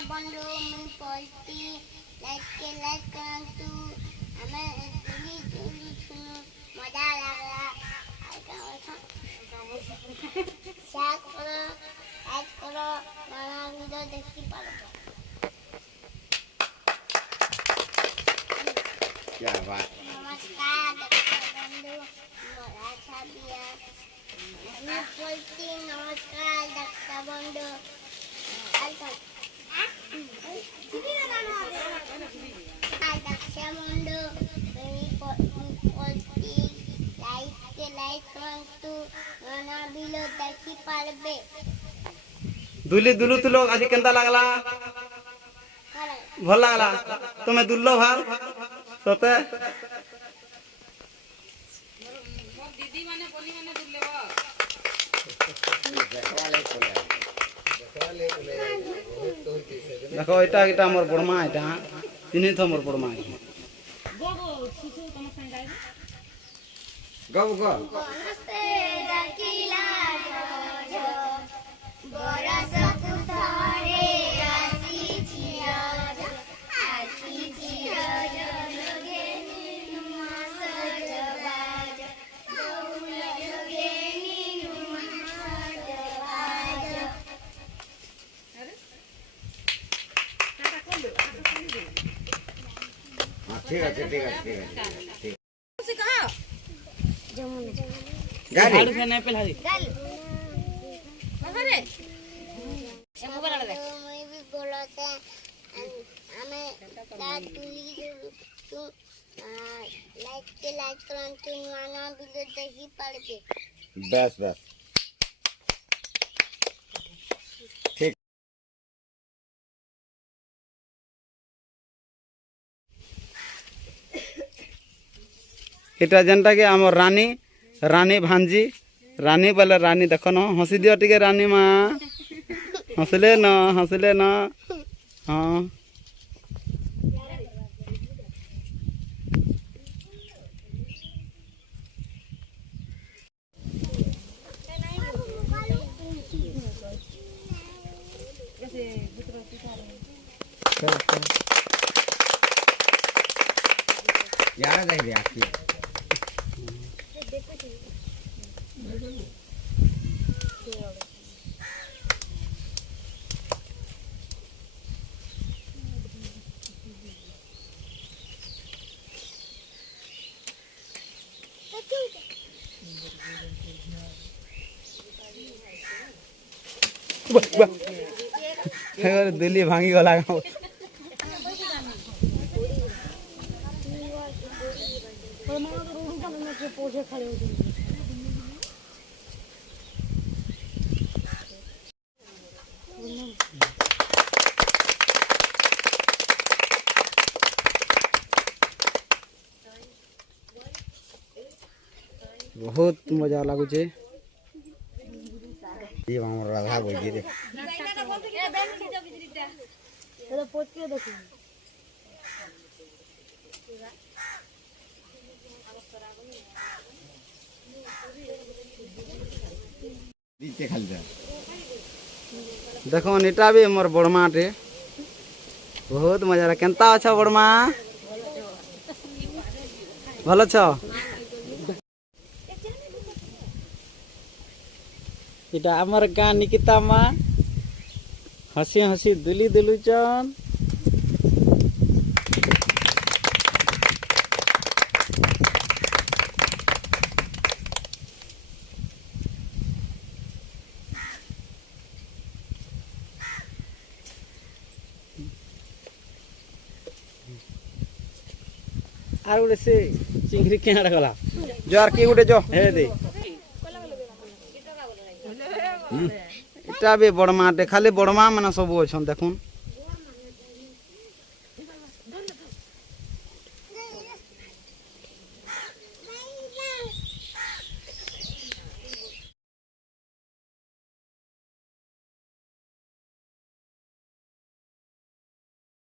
बंधु मी पलती लाइक के लाइक करंतु हमें दिल्ली दिल्ली सुनो मजा लागला शेयर करो लाइक करो नया वीडियो देखी पारबो क्या बात नमस्कार बंधु मोरा छबिया मी पलती नमस्कार डॉक्टर बंधु दुली दुलु तुलो आज केंता लागला भल लागला तुम्हें दुल्लो भाल सते दीदी माने बोली माने दुल्ले देखो एटा एटा मोर बड़मा एटा तिनी तो मोर बड़मा गो गो सुसु तम संग गाय गो गो नमस्ते डकीला जो बरस कुथरे आसी छिया जोगे नुमा सजबाज दौल जोगे नुमा सजबाज ठीक है ठीक है ठीक है सिखा गाड़ी झाड़ू फेने पे लादी गल अरे ए मोबाइल आले देख मैं भी बोलते हैं हमें दाद दुली तू लाइक के लाइक करंतु नया वीडियो देखी पारबे बस बस ठीक एटा जनता के हमर रानी रानी भांजी रानी बोले रानी देखो न हंसी दियो टिके रानी माँ हंसले न हाँ यार नहीं रे आपकी दिल्ली भांगी गला बहुत मजा लगुचे ये हम राधा बोली रे नीचे खाली जा देखो एटा भी मोर बड़मा टे बहुत मजा ला केनता अच्छा बड़मा भल छ इटा हमर गाँ निकिता माँ हसी हसी दुली दुलुचन आर गोटे से चिंगरी क्या गला जो आर की गोटे जो हे दे इटा भी बड़मा खाली बड़मा मैंने सब अच्छा देखुन